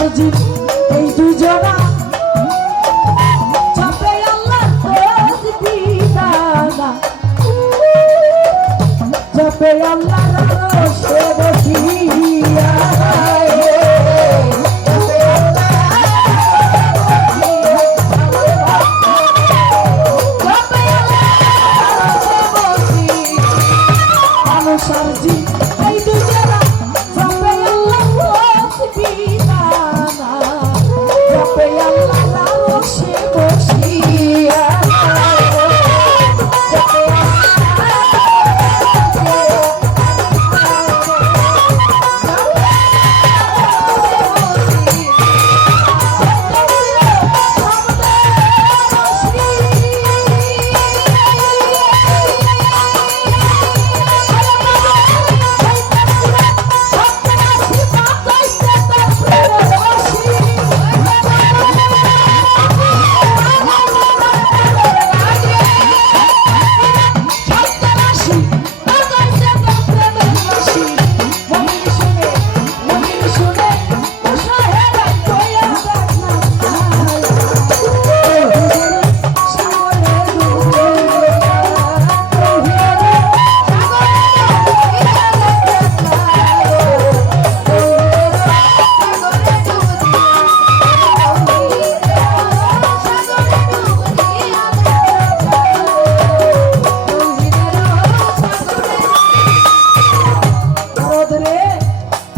সারজি এই দুজনা চাপে আল্লাহ তসবিহ দানা চাপে আল্লাহ রসে বসিয়া সারজি এই দুজনা চাপে আল্লাহ তসবিহ দানা চাপে আল্লাহ রসে বসিয়া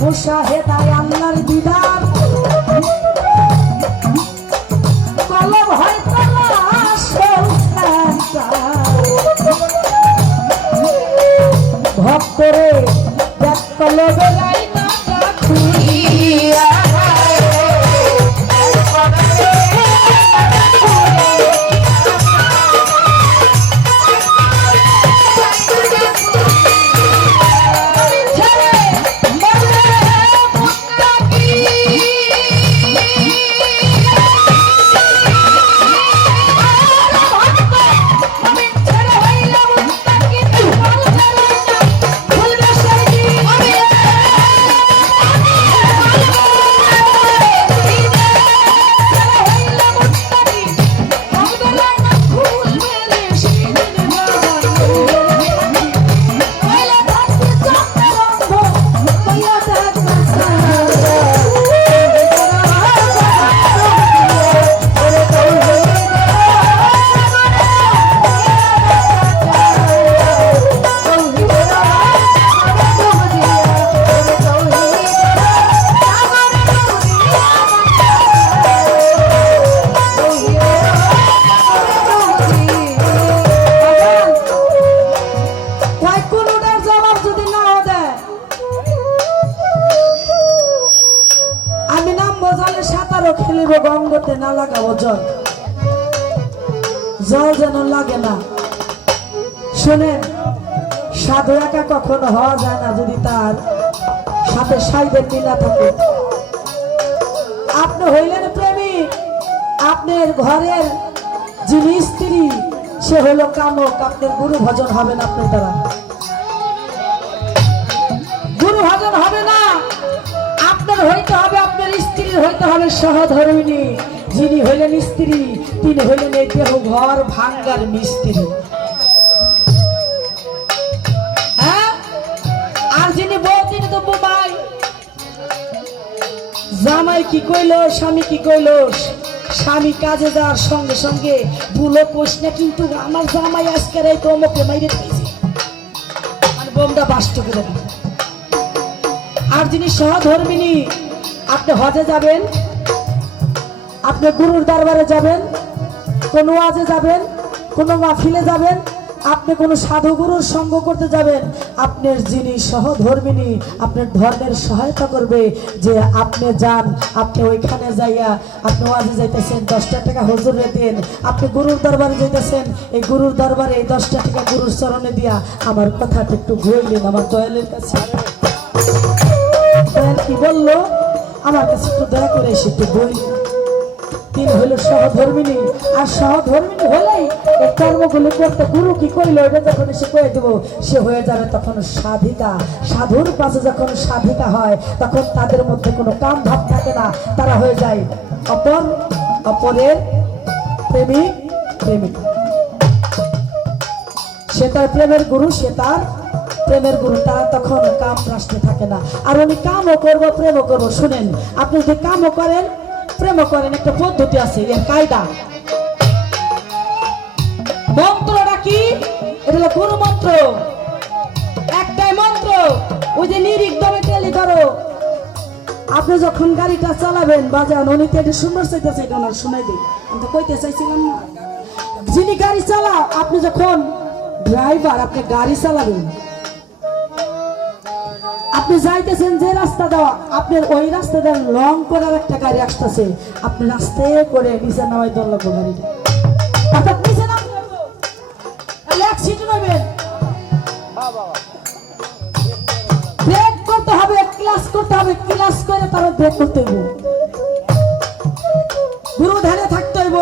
মুশাহেদায় আল্লাহর দিদার কলম হয় তালাশ ভক্তরে দেখ কলবে লাইনা খুইয়া খেলিব গঙ্গতে না লাগাবো জল জল যেন লাগে না। শোনেন, সাধু একা কখনো হওয়া যায় না যদি তার সাথে সাইদের মিলা থাকে। আপনি হইলেন প্রেমিক, আপনার ঘরের যিনি স্ত্রী সে হলো কামক, আপনার গুরু ভজন হবে না, আপনার দ্বারা গুরু ভজন হবে না। আপনার হইতে হবে, আপনার স্ত্রীর হইতে হবে সহধর্মিণী। যিনি হইলেন স্ত্রী তিনি হইলেন এই দেহ ঘর ভাঙ্গার মিস্ত্রি। হ্যাঁ, আর যিনি বউ তিনি তো বোমাই। জামাই কি কইলো, স্বামী কি কইলো, স্বামী কাজে যাওয়ার সঙ্গে সঙ্গে ভুলো কোষ না, কিন্তু আমার জামাই আজকের এই তোমকে মাইরে পেয়েছে, মানে বোমটা বাস্ত করে দিল। আর যিনি সহধর্মিণী, আপনি হজে যাবেন, আপনি গুরুর দরবারে যাবেন, কোন ওয়াজে যাবেন, কোন মাহফিলে যাবেন, আপনি কোন সাধুগুরুর সঙ্গ করতে যাবেন, আপনার যিনি সহধর্মিণী আপনার ধর্মের সহায়তা করবে যে আপনি যান, আপনি ওইখানে যাইয়া আপনি ওয়াজে যাইতেছেন, 10টা টাকা হুজুরে দেন। আপনি গুরুর দরবারে যাইতেছেন, এই গুরুর দরবারে এই 10টা টাকা গুরুর চরণে দিয়া আমার কথাটা একটু বললেন আমার দয়ালের কাছে। দয়াল কি বললো, আমার কাছে একটু দয়া করে এসে একটু বললেন। তিন হলো সহধর্মিনী। আর সহধর্মিনী হলেই এই কর্মগুলো করতে গুরু কি কইলো এটা যখন সে কয়ে দেবো সে হয়ে যাবে তখন সাধিকা। সাধুর পাশে যখন সাধিকা হয় তখন তাদের মধ্যে কোনো কাম ভাব থাকে না, তারা হয়ে যায় অপরের প্রেমিক প্রেমিকা। সে তার প্রেমের গুরু, সে তার প্রেমের গুরু, তারা তখন কাম রাষ্ট্রে থাকে না। আর উনি কামও করবো প্রেমও করবো। শুনেন, আপনি যদি কামও করেন প্রেমও করেন, একটা পদ্ধতি আছে, এর কায়দা। মন্ত্রটা কি? এটা হলো গুরু মন্ত্র, একটাই মন্ত্র। ওই যে নিরিক দমে তেলি করো। আপনি যখন গাড়িটা চালাবেন বাজান, উনি তো এটা সুন্দর চাইতেছে, এটা ওনার শুনাই দিই, আমি তো কইতে চাইছিলাম না। যিনি গাড়ি চালা, আপনি যখন ড্রাইভার, আপনি গাড়ি চালাবেন, আপনি যাইতেছেন যে রাস্তা দেওয়া, আপনার ওই রাস্তা দেওয়া লং করার একটা গাড়ি আসতেছে, আপনি রাস্তে করে নিচে নামাই দল লাগবো গাড়িটা, অর্থাৎ নিচে নামতে হবে, অ্যাক্সিডেন্ট হইবেন। ব্রেক করতে হবে, ক্লাস করতে হবে, ক্লাস করে তারপর ব্রেক করতে হইব, গুরু ধ্যানে থাকতে হইব।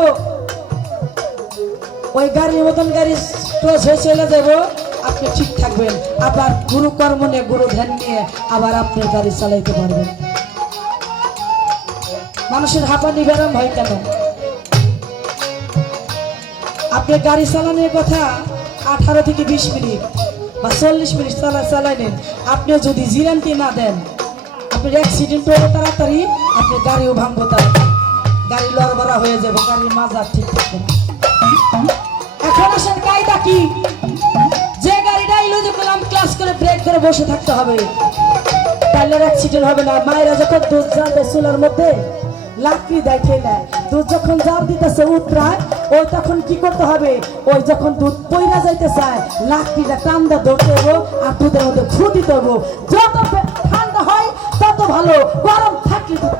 ওই গাড়ির মতন গাড়ি ক্রস হয়ে চলে যাব, আপনি ঠিক থাকবেন। আবার গুরু কর্ম নিয়ে, গুরু ধ্যান নিয়ে আবার আপনি গাড়ি চালাইতে পারবেন। মানুষের হাঁপানি ব্যারাম হয় কেন? আপনি গাড়ি চালানোর কথা 18 থেকে 20 মিনিট বা 40 মিনিট চালাই নেন, আপনি যদি জিরান্তি না দেন, আপনার অ্যাক্সিডেন্ট হলে তাড়াতাড়ি আপনি গাড়িও ভাঙবো, তাড়াতাড়ি গাড়ি লড়বড়া হয়ে যাবে, গাড়ির মাজার ঠিক থাকবে না। এখন আসেন কায়দা কি? যে গাড়িটা ইলুজে করলাম ক্লাস করে ব্রেক করে বসে থাকতে হবে, তাহলে অ্যাক্সিডেন্ট হবে না। মায়েরা যখন দুধ জাল দেয় চুলার মধ্যে, লাকড়ি দেয় ঠেলে, দুধ যখন জাল দিতেছে উতরায়, ওই তখন কি করতে হবে? ওই যখন দুধ পইরা যাইতে চায়, লাকড়িটা টান্দা ধরতে হবো আর দুধের মধ্যে ফু দিতে হবো। যত ঠান্ডা হয় তত ভালো, গরম থাকলে দুধ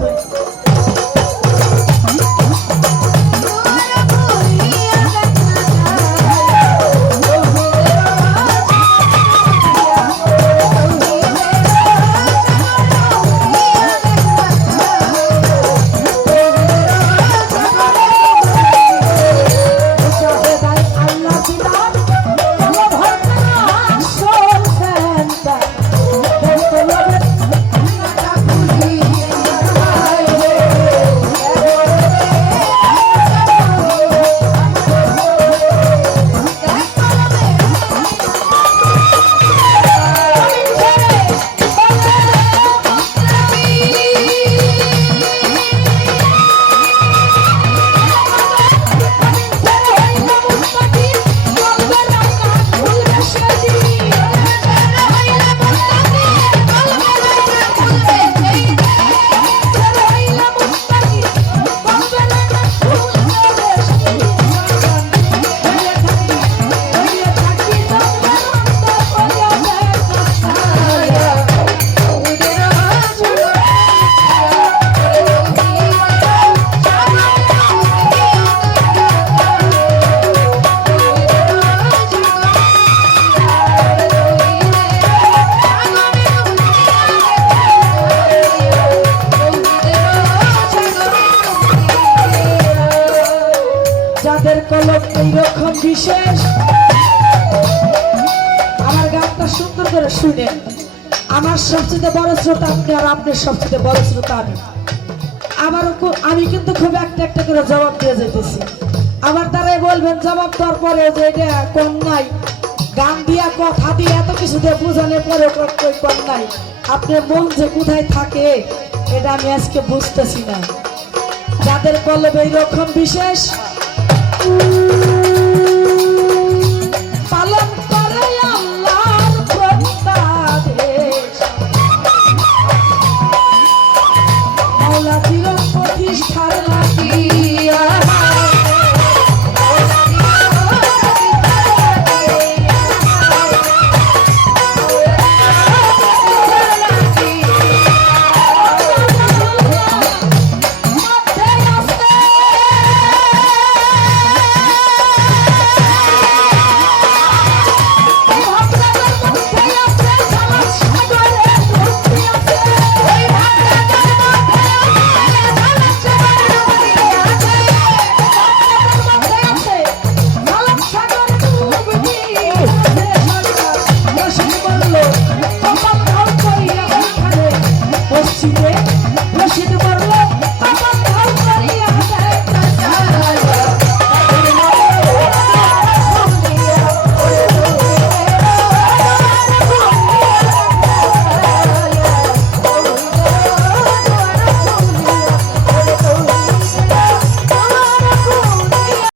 বিশেষ। আমার গানটা সুন্দর করে শুনে, আমার সবচেয়ে বড় শ্রোতা আপনি, আর আপনার সবচেয়ে বড় শ্রোতা আমি। আমি কিন্তু খুব একটা একটা করে জবাব দিয়ে যেতেছি। আমার দ্বারাই বলবেন জবাব দেওয়ার পরে যে এটা কম নাই, গান দিয়া কথা দিয়ে এত কিছু দিয়ে বোঝানোর পরে কম নাই, আপনার মন যে কোথায় থাকে এটা আমি আজকে বুঝতেছি না। যাদের কলবে এইরকম বিশেষ